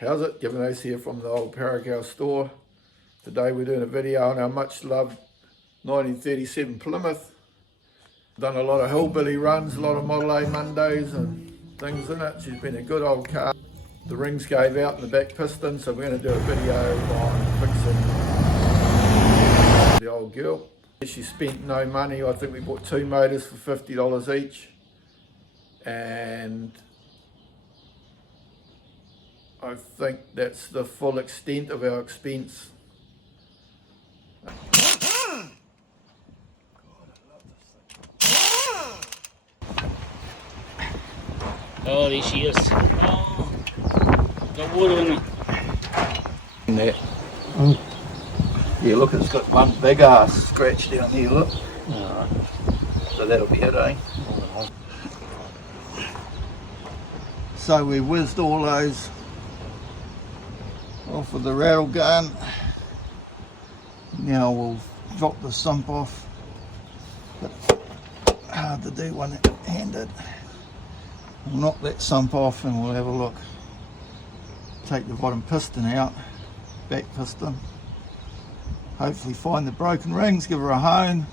How's it? Giving Ace here from the old Parakao store. Today we're doing a video on our much loved 1937 Plymouth. Done a lot of hillbilly runs, a lot of Model A Mondays and things in it. She's been a good old car. The rings gave out in the back piston, so we're going to do a video on fixing the old girl. She spent no money. I think we bought 2 motors for $50 each, and I think that's the full extent of our expense. Oh, there she is. Oh, got water in it. That. Yeah, look, it's got one big ass scratch down here, look. Alright. So that'll be it, eh? So we whizzed all those off with the rattle gun. Now we'll drop the sump off. But hard to do one-handed. We'll knock that sump off and we'll have a look. Take the bottom piston out, back piston. Hopefully find the broken rings, give her a hone.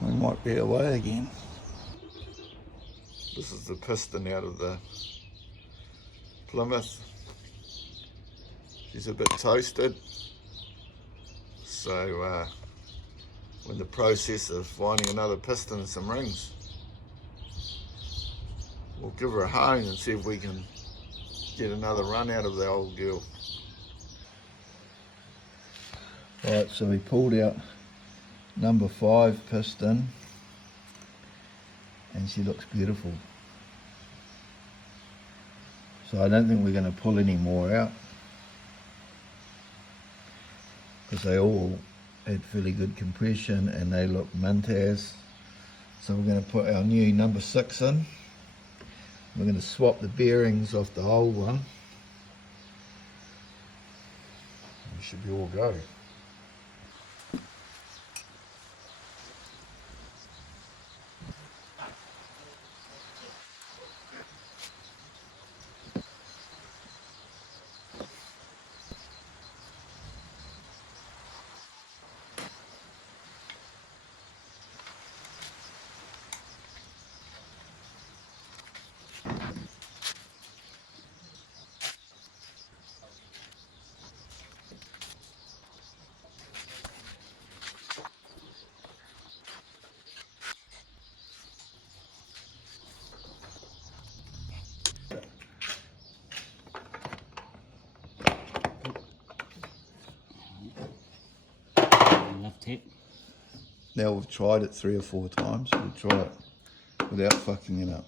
We might be away again. This is the piston out of the Plymouth. She's a bit toasted. So we're in the process of finding another piston and some rings. We'll give her a hone and see if we can get another run out of the old girl. Right, so we pulled out number 5 piston and she looks beautiful. So I don't think we're going to pull any more out because they all had fairly good compression and they look mint as. So we're going to put our new number 6 in. We're going to swap the bearings off the old one. We should be all go. Left hip. Now we've tried it 3 or 4 times. We'll try it without fucking it up.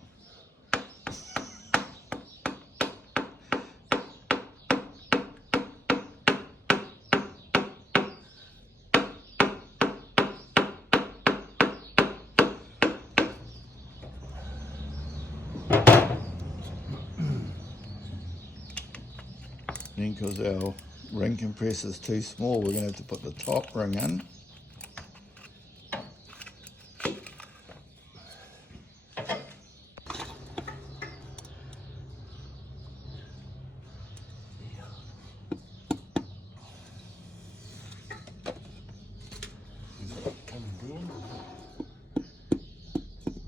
Then because our ring compressor is too small, we're going to have to put the top ring in.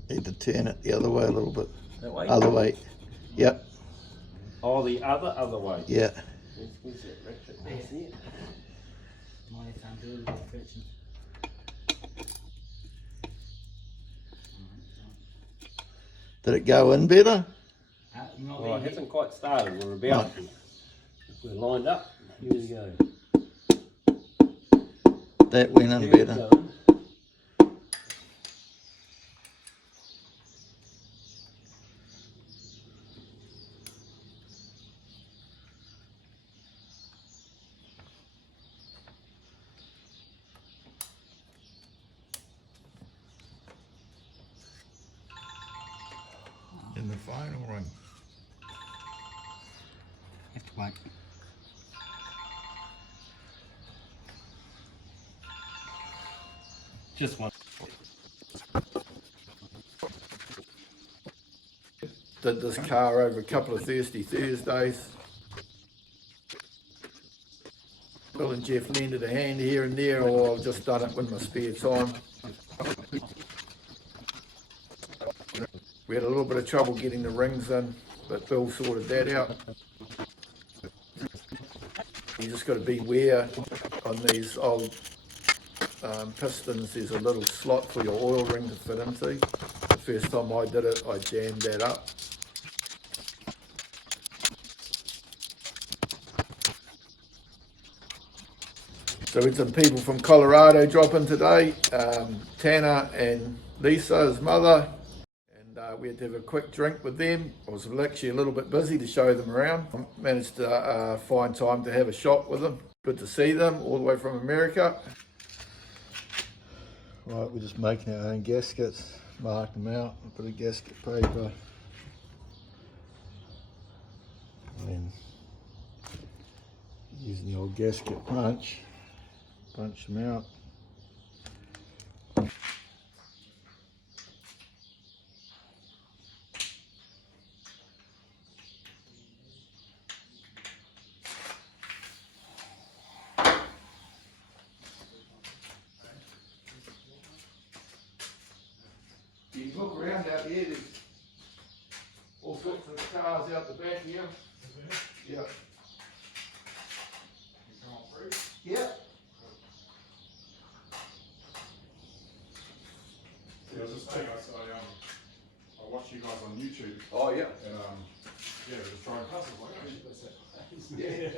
Need to turn it the other way a little bit. That way? Other way. Yep. Oh, the other way? Yeah. Where's that ratchet? There's it. My can't do it with friction. Did it go in better? Well, it hasn't quite started. We're about to. We're lined up. Here we go. That went in better. In the final run. Have to wait. Just one. did this car over a couple of thirsty Thursdays. Bill and Jeff lended a hand here and there, or I've just done it in my spare time. We had a little bit of trouble getting the rings in, but Bill sorted that out. You just got to beware on these old pistons. There's a little slot for your oil ring to fit into. The first time I did it, I jammed that up. So we had some people from Colorado drop in today, Tanner and Lisa, his mother, and we had to have a quick drink with them. I was actually a little bit busy to show them around. I managed to find time to have a shot with them. Good to see them all the way from America. Right, we're just making our own gaskets, mark them out, a bit of gasket paper, and then using the old gasket punch them out. You can look around out here, there's all sorts of cars out the back here. Yeah. Yeah. Yeah, I was just saying, I watch you guys on YouTube, Oh yeah. and yeah, just trying puzzles like that. Yeah.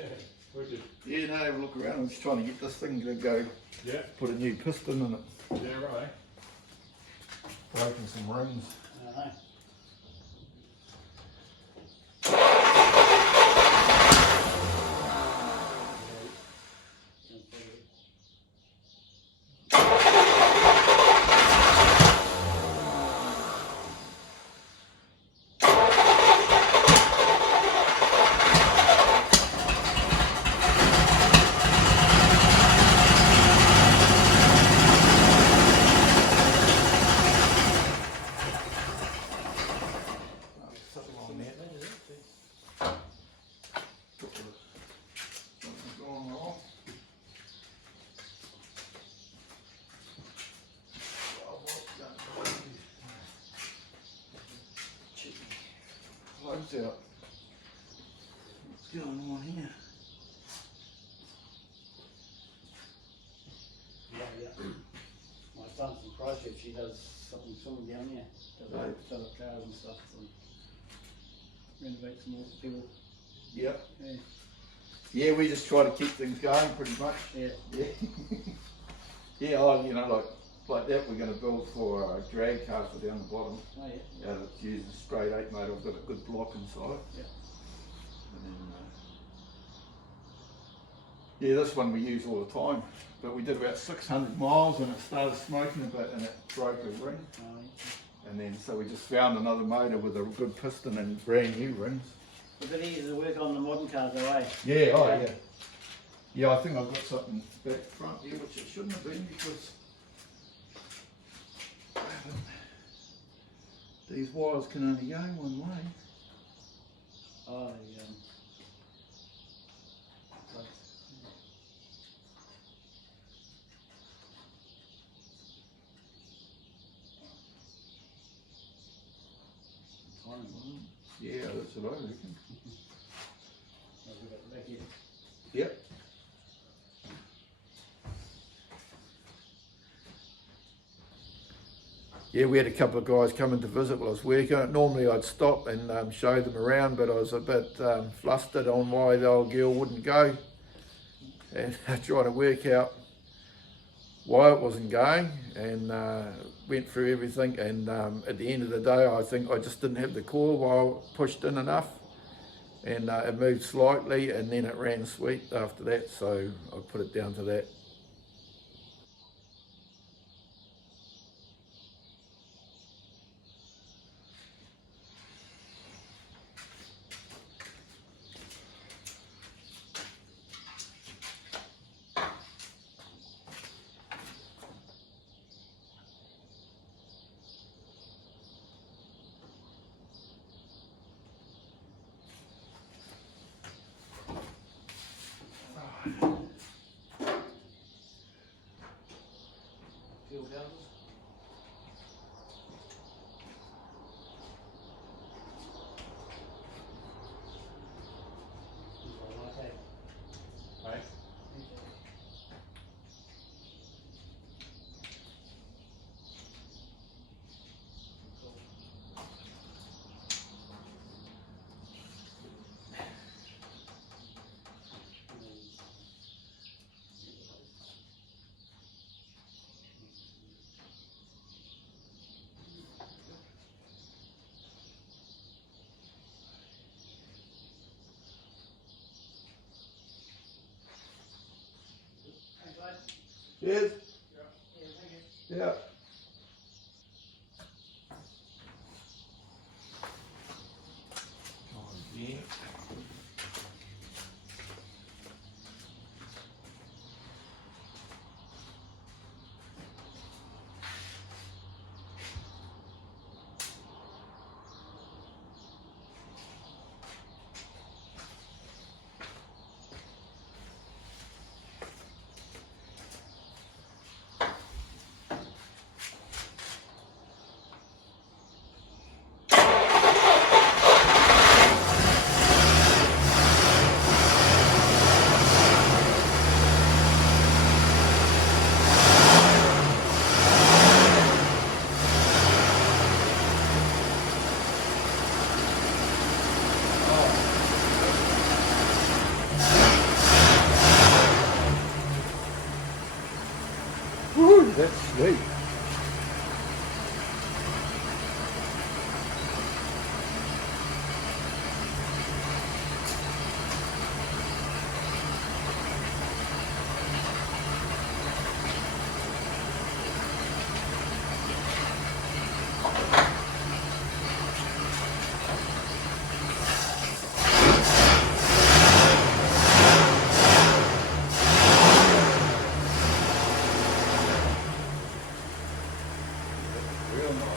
Wicked. Yeah, no, have a look around. I'm just trying to get this thing to go, Yeah, put a new piston in it. yeah, right. Broken some rings. Alright. Close out. What's going on here? Yeah. My son's from Christchurch, he does something similar down there. Does Right. sell up cars and stuff and renovate some more people. Yep. Yeah. Yeah, we just try to keep things going pretty much. Yeah. Yeah. Yeah, oh, you know, like that we're going to build for a drag car for down the bottom. Oh yeah. Yeah, that's using straight 8 mate. I've got a good block inside. Yeah. And then, yeah, this one we use all the time. But we did about 600 miles and it started smoking a bit and it broke a ring. Oh, yeah. And then so we just found another motor with a good piston and brand new rings. A bit easier to work on the modern cars though, eh? Yeah, oh yeah. Yeah, I think I've got something back front here which it shouldn't have been because these wires can only go one way. Oh, Yeah, that's what I reckon. back here. Yep. Yeah, we had a couple of guys coming to visit while I was working. Normally I'd stop and show them around, but I was a bit flustered on why the old girl wouldn't go. And trying to work out why it wasn't going, and went through everything, and at the end of the day I think I just didn't have the coil while I pushed in enough, and it moved slightly and then it ran sweet after that, so I put it down to that. Cheers. Yeah. Oh, yeah. Woo, that's sweet. Real nice.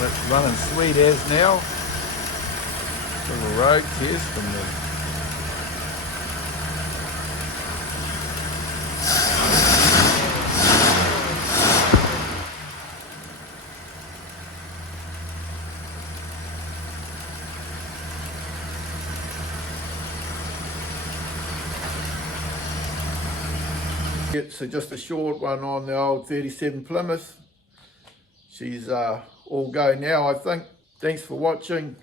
Let's running sweet as now. Little road test from the so just a short one on the old 37 Plymouth. She's all go now, I think. Thanks for watching.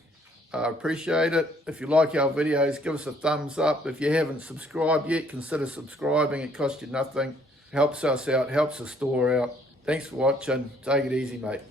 I appreciate it. If you like our videos, give us a thumbs up. If you haven't subscribed yet, consider subscribing. It costs you nothing. Helps us out, helps the store out. Thanks for watching. Take it easy, mate.